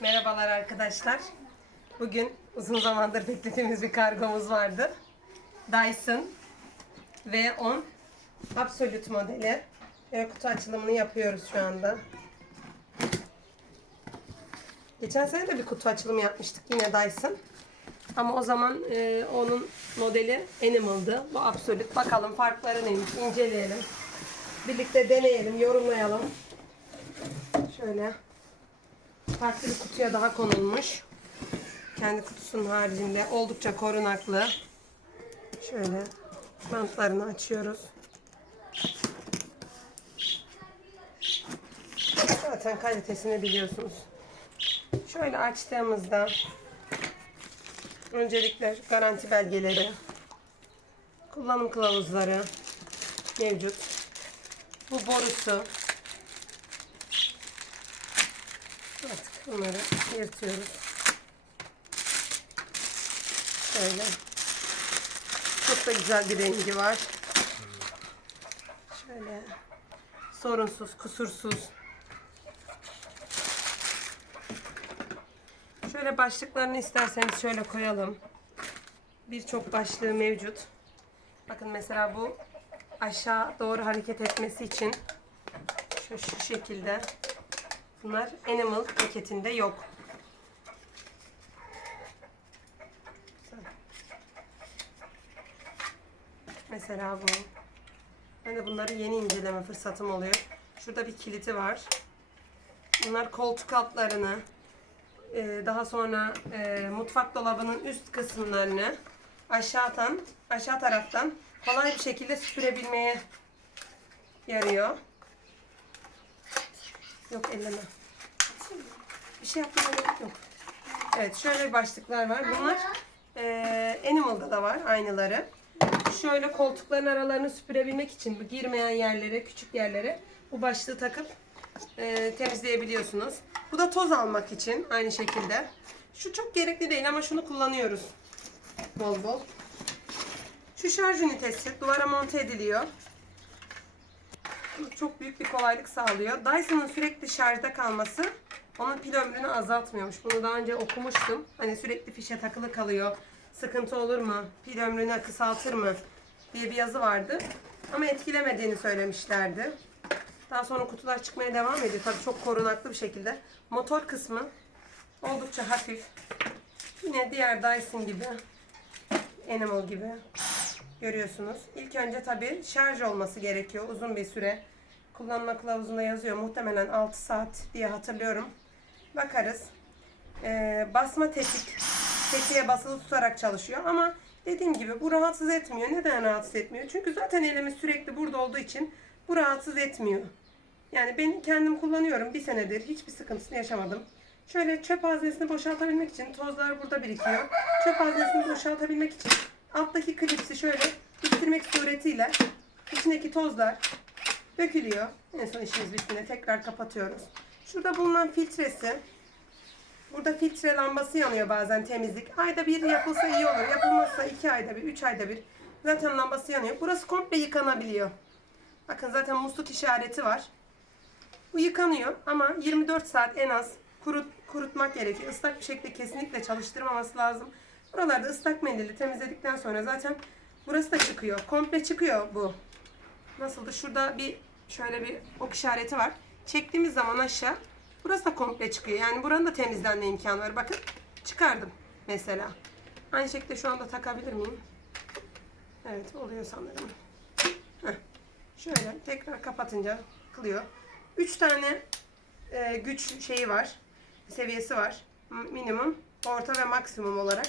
Merhabalar arkadaşlar. Bugün uzun zamandır beklediğimiz bir kargomuz vardı. Dyson V10 Absolute modeli. Ve kutu açılımını yapıyoruz şu anda. Geçen sene de bir kutu açılımı yapmıştık yine Dyson. Ama o zaman e, onun modeli Animal'dı. Bu Absolute. Bakalım farkları neymiş inceleyelim. Birlikte deneyelim, yorumlayalım. Şöyle farklı bir kutuya daha konulmuş. Kendi kutusunun haricinde oldukça korunaklı. Şöyle bantlarını açıyoruz. Zaten kalitesini biliyorsunuz. Şöyle açtığımızda öncelikle garanti belgeleri, kullanım kılavuzları mevcut. Bu borusu. Artık bunları yırtıyoruz. Şöyle. Çok da güzel bir rengi var. Şöyle sorunsuz, kusursuz. Şöyle başlıklarını isterseniz şöyle koyalım. Birçok başlığı mevcut. Bakın mesela bu aşağı doğru hareket etmesi için şu, şu şekilde bunlar Animal paketinde yok. Mesela bu. Ben de bunları yeni inceleme fırsatım oluyor. Şurada bir kiliti var. Bunlar koltuk altlarını, e, daha sonra e, mutfak dolabının üst kısımlarını aşağıdan, aşağı taraftan kolay bir şekilde süpürebilmeye yarıyor. Yok elleme. Bir şey yapmaya gerek yok. Evet şöyle başlıklar var. Bunlar e, Animal'da da var aynıları. Şöyle koltukların aralarını süpürebilmek için bu girmeyen yerlere, küçük yerlere bu başlığı takıp e, temizleyebiliyorsunuz. Bu da toz almak için aynı şekilde. Şu çok gerekli değil ama şunu kullanıyoruz bol bol. Şu şarj ünitesi duvara monte ediliyor. Çok büyük bir kolaylık sağlıyor. Dyson'ın sürekli şarjda kalması onun pil ömrünü azaltmıyormuş. Bunu daha önce okumuştum. Hani sürekli fişe takılı kalıyor. Sıkıntı olur mu? Pil ömrünü kısaltır mı? diye bir yazı vardı. Ama etkilemediğini söylemişlerdi. Daha sonra kutular çıkmaya devam ediyor. Tabii çok korunaklı bir şekilde. Motor kısmı oldukça hafif. Yine diğer Dyson gibi, Animal gibi görüyorsunuz. İlk önce tabii şarj olması gerekiyor uzun bir süre. Kullanma kılavuzunda yazıyor. Muhtemelen 6 saat diye hatırlıyorum. Bakarız. Ee, basma tetik. Tetiğe basılı tutarak çalışıyor ama dediğim gibi bu rahatsız etmiyor. Neden rahatsız etmiyor? Çünkü zaten elimiz sürekli burada olduğu için bu rahatsız etmiyor. Yani ben kendim kullanıyorum bir senedir. Hiçbir sıkıntısını yaşamadım. Şöyle çöp haznesini boşaltabilmek için tozlar burada birikiyor. Çöp haznesini boşaltabilmek için alttaki klipsi şöyle ittirmek suretiyle içindeki tozlar dökülüyor. En son işimiz bittiğinde tekrar kapatıyoruz. Şurada bulunan filtresi Burada filtre lambası yanıyor bazen temizlik. Ayda bir yapılsa iyi olur. Yapılmazsa iki ayda bir, üç ayda bir. Zaten lambası yanıyor. Burası komple yıkanabiliyor. Bakın zaten musluk işareti var. Bu yıkanıyor ama 24 saat en az kurut, kurutmak gerekiyor. Islak bir şekilde kesinlikle çalıştırmaması lazım. Buralarda ıslak mendille temizledikten sonra zaten burası da çıkıyor. Komple çıkıyor bu. Nasıldı? Şurada bir şöyle bir ok işareti var. Çektiğimiz zaman aşağı burası da komple çıkıyor. Yani buranın da temizlenme imkanı var. Bakın çıkardım mesela. Aynı şekilde şu anda takabilir miyim? Evet oluyor sanırım. Heh. Şöyle tekrar kapatınca kılıyor. 3 tane e, güç şeyi var. Seviyesi var. Minimum, orta ve maksimum olarak.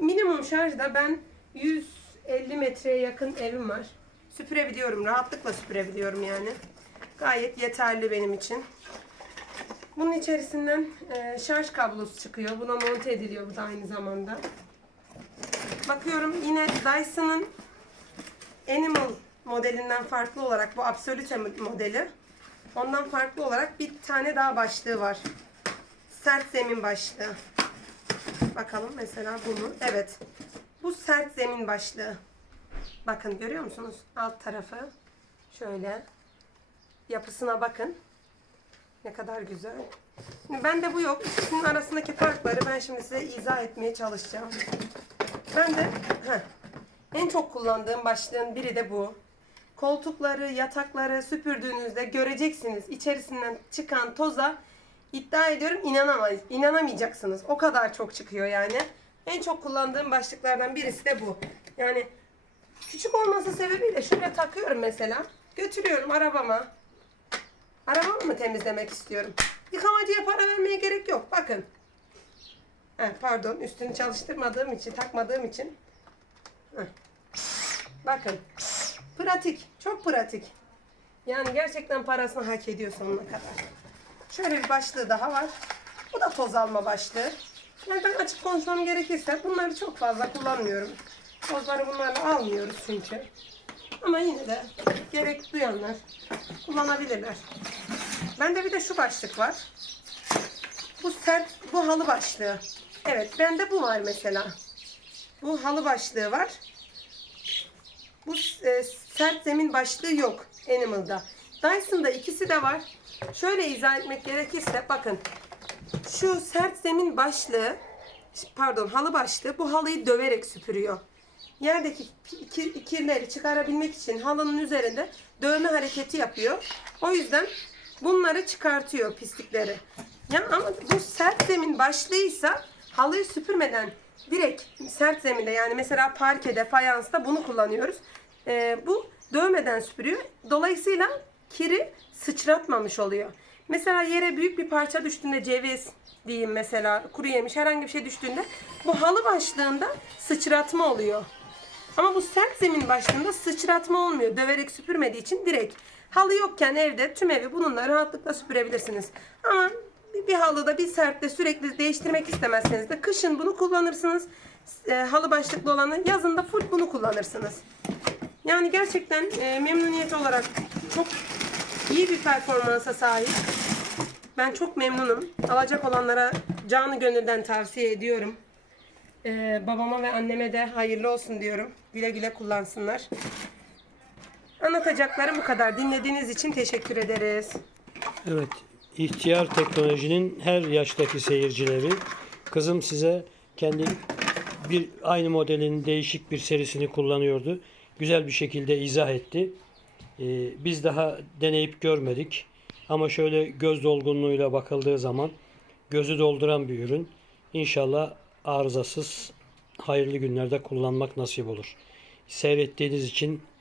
Minimum şarjda ben 150 metreye yakın evim var. Süpürebiliyorum. Rahatlıkla süpürebiliyorum yani. Gayet yeterli benim için. Bunun içerisinden e, şarj kablosu çıkıyor. Buna monte ediliyor bu da aynı zamanda. Bakıyorum yine Dyson'ın Animal modelinden farklı olarak bu Absolute modeli. Ondan farklı olarak bir tane daha başlığı var. Sert zemin başlığı. Bakalım mesela bunu. Evet. Bu sert zemin başlığı. Bakın görüyor musunuz? Alt tarafı şöyle yapısına bakın. Ne kadar güzel. Şimdi bende bu yok. İkisinin arasındaki farkları ben şimdi size izah etmeye çalışacağım. Ben de heh, en çok kullandığım başlığın biri de bu. Koltukları, yatakları süpürdüğünüzde göreceksiniz içerisinden çıkan toza iddia ediyorum inanamayız, inanamayacaksınız. O kadar çok çıkıyor yani. En çok kullandığım başlıklardan birisi de bu. Yani küçük olması sebebiyle şuraya takıyorum mesela. Götürüyorum arabama. Mı temizlemek istiyorum? Yıkamacıya para vermeye gerek yok. Bakın. Heh, pardon üstünü çalıştırmadığım için, takmadığım için. Heh. Bakın. Pratik. Çok pratik. Yani gerçekten parasını hak ediyor sonuna kadar. Şöyle bir başlığı daha var. Bu da toz alma başlığı. Yani ben açık konuşmam gerekirse bunları çok fazla kullanmıyorum. Tozları bunlarla almıyoruz çünkü. Ama yine de gerek duyanlar kullanabilirler. Bende bir de şu başlık var. Bu sert, bu halı başlığı. Evet, bende bu var mesela. Bu halı başlığı var. Bu e, sert zemin başlığı yok Animal'da. Dyson'da ikisi de var. Şöyle izah etmek gerekirse bakın. Şu sert zemin başlığı pardon halı başlığı bu halıyı döverek süpürüyor. Yerdeki ki- kirleri çıkarabilmek için halının üzerinde dövme hareketi yapıyor. O yüzden bunları çıkartıyor pislikleri. Ya ama bu sert zemin başlığıysa halıyı süpürmeden direkt sert zeminde yani mesela parkede, fayansta bunu kullanıyoruz. Ee, bu dövmeden süpürüyor. Dolayısıyla kiri sıçratmamış oluyor. Mesela yere büyük bir parça düştüğünde ceviz diyeyim mesela kuru yemiş herhangi bir şey düştüğünde bu halı başlığında sıçratma oluyor. Ama bu sert zemin başlığında sıçratma olmuyor. Döverek süpürmediği için direkt. Halı yokken evde tüm evi bununla rahatlıkla süpürebilirsiniz. Ama bir, halıda bir sertte sürekli değiştirmek istemezseniz de kışın bunu kullanırsınız. E, halı başlıklı olanı yazın da full bunu kullanırsınız. Yani gerçekten e, memnuniyet olarak çok iyi bir performansa sahip. Ben çok memnunum. Alacak olanlara canı gönülden tavsiye ediyorum. Ee, babama ve anneme de hayırlı olsun diyorum. Güle güle kullansınlar. Anlatacaklarım bu kadar. Dinlediğiniz için teşekkür ederiz. Evet, ihtiyar teknolojinin her yaştaki seyircileri, kızım size kendi bir aynı modelin değişik bir serisini kullanıyordu. Güzel bir şekilde izah etti. Ee, biz daha deneyip görmedik. Ama şöyle göz dolgunluğuyla bakıldığı zaman gözü dolduran bir ürün. İnşallah arızasız hayırlı günlerde kullanmak nasip olur. Seyrettiğiniz için